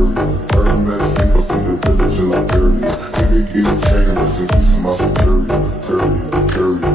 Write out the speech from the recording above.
area. Burn that finger from the village in Liberia. Nigga getting chained, rest in peace to my superior. Period, period.